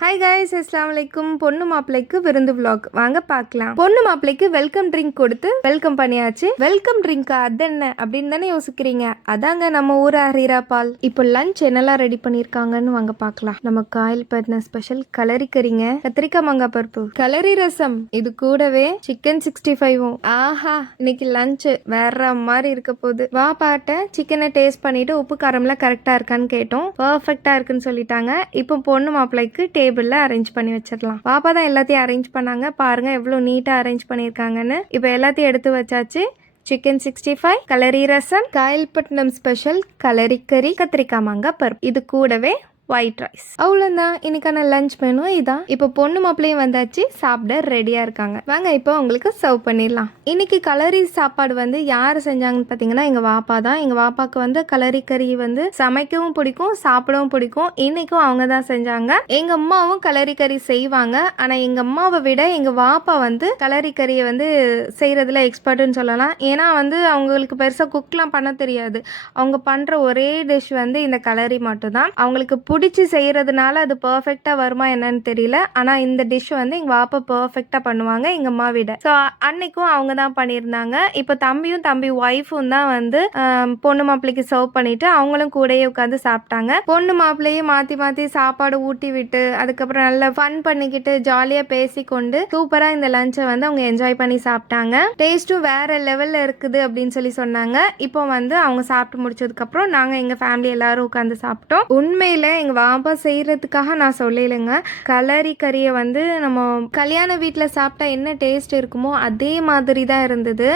Hi guys, அஸ்ஸலாமு அலைக்கும். பொண்ணு மாப்பிள்ளைக்கு விருந்து விளாக் வாங்க பார்க்கலாம். பொண்ணு மாப்பிள்ளைக்கு வெல்கம் ட்ரிங்க் கொடுத்து வெல்கம் பண்ணியாச்சு. வெல்கம் ட்ரிங்க்கா, அது என்ன அப்படின்னு தானே யோசிக்கிறீங்க? அதாங்க நம்ம ஊர் ஹரீரா பால். இப்போ லஞ்ச் என்னெல்லாம் ரெடி பண்ணியிருக்காங்கன்னு வாங்க பார்க்கலாம். நம்ம காயில் பட்டின ஸ்பெஷல் கலரி கறிங்க, கத்திரிக்காய் மாங்காய் பருப்பு, கலரி ரசம், இது கூடவே சிக்கன் 65. ஆஹா, இன்னைக்கு லஞ்ச் வேற மாதிரி இருக்க போகுது. வா பாட்ட சிக்கனை டேஸ்ட் பண்ணிட்டு உப்பு காரம்லாம் கரெக்டா இருக்கான்னு கேட்டோம். பர்ஃபெக்டா இருக்குன்னு சொல்லிட்டாங்க. இப்போ பொண்ணு மாப்பிள்ளைக்கு டேபிள்ல அரேஞ்ச் பண்ணி வச்சிடலாம். பாப்பா தான் எல்லாத்தையும் அரேஞ்ச் பண்ணாங்க. பாருங்க எவ்வளவு நீட்டா அரேஞ்ச் பண்ணிருக்காங்கன்னு. இப்போ எல்லாத்தையும் எடுத்து வச்சாச்சு. சிக்கன் 65, கலரி ரசம், காயல்பட்டினம் ஸ்பெஷல் கலரி கறி, கத்திரிக்காய் மாங்காய் பருப்பு, இது கூடவே ஒயிட் ரைஸ். அவ்வளோதான் இன்னைக்கான லஞ்ச் மெனு இதான். இப்போ பொண்ணு மாப்பிள்ளையும் வந்தாச்சு, சாப்பிட ரெடியா இருக்காங்க. வாங்க இப்போ உங்களுக்கு சர்வ் பண்ணிடலாம். இன்னைக்கு கலரி சாப்பாடு வந்து யார் செஞ்சாங்கன்னு பார்த்தீங்கன்னா எங்க வாப்பா தான். எங்க வாப்பாக்கு வந்து கலரி கறி வந்து சமைக்கவும் பிடிக்கும், சாப்பிடவும் பிடிக்கும். இன்னைக்கும் அவங்க தான் செஞ்சாங்க. எங்க அம்மாவும் கலரி கறி செய்வாங்க. ஆனா எங்க அம்மாவை விட எங்க வாப்பா வந்து கலரி கறியை வந்து செய்யறதுல எக்ஸ்பர்ட்னு சொல்லலாம். ஏன்னா வந்து அவங்களுக்கு பெருசா குக்லாம் பண்ண தெரியாது. அவங்க பண்ற ஒரே டிஷ் வந்து இந்த கலரி மட்டும் தான். அவங்களுக்கு பிடிச்சி செய்கிறதுனால அது பர்ஃபெக்டாக வருமா என்னன்னு தெரியல. ஆனால் இந்த டிஷ் வந்து எங்கள் வாப்பா பர்ஃபெக்டாக பண்ணுவாங்க எங்கள் அம்மா விட. ஸோ அன்னைக்கும் அவங்க தான் பண்ணியிருந்தாங்க. இப்போ தம்பி ஒய்ஃபும் தான் வந்து பொண்ணு மாப்பிள்ளைக்கு சர்வ் பண்ணிட்டு அவங்களும் கூடயே உட்காந்து சாப்பிட்டாங்க. பொண்ணு மாப்பிள்ளையும் மாற்றி மாற்றி சாப்பாடு ஊட்டி விட்டு அதுக்கப்புறம் நல்லா ஃபன் பண்ணிக்கிட்டு ஜாலியாக பேசிக்கொண்டு சூப்பராக இந்த லஞ்சை வந்து அவங்க என்ஜாய் பண்ணி சாப்பிட்டாங்க. டேஸ்ட்டும் வேற லெவலில் இருக்குது அப்படின்னு சொல்லி சொன்னாங்க. இப்போ வந்து அவங்க சாப்பிட்டு முடிச்சதுக்கப்புறம் நாங்கள் எங்கள் ஃபேமிலி எல்லாரும் உட்காந்து சாப்பிட்டோம். உண்மையில எங்கள் வாப்பா செய்கிறதுக்காக நான் சொல்லலைங்க. கலரி கறியை வந்து நம்ம கல்யாண வீட்டில் சாப்பிட்டா என்ன டேஸ்ட் இருக்குமோ அதே மாதிரி தான் இருந்தது.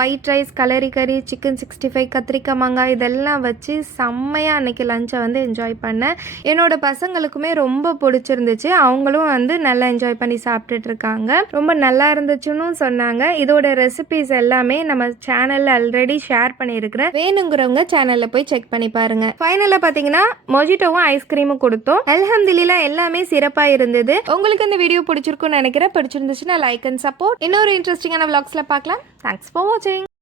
ஒயிட் ரைஸ், கலரி கறி, சிக்கன் 65, கத்திரிக்காய் மாங்காய் இதெல்லாம் வச்சு செம்மையாக அன்னைக்கு லஞ்சை வந்து என்ஜாய் பண்ணேன். என்னோட பசங்களுக்குமே ரொம்ப பிடிச்சிருந்துச்சு. அவங்களும் வந்து நல்லா என்ஜாய் பண்ணி சாப்பிட்டுட்டு இருக்காங்க. ரொம்ப நல்லா இருந்துச்சுன்னு சொன்னாங்க. இதோட ரெசிபிஸ் எல்லாமே நம்ம சேனலில் ஆல்ரெடி ஷேர் பண்ணியிருக்கிறேன். வேணுங்கிறவங்க சேனலில் போய் செக் பண்ணி பாருங்க. ஃபைனலாக பார்த்தீங்கன்னா மொஜிட்டோவும் ஐஸ்கிரீமும் கொடுத்தோம். அல்ஹம்துலில்லாஹ் எல்லாமே சிறப்பா இருந்தது. உங்களுக்கு இந்த வீடியோ பிடிச்சிருக்கும்னு நினைக்கிறேன். பிடிச்சிருந்துச்சுன்னா லைக் அண்ட் சப்போர்ட். இன்னொரு இன்ட்ரெஸ்டிங்கான vlogsல பார்க்கலாம். தேங்க்ஸ் ஃபார் வாட்சிங்.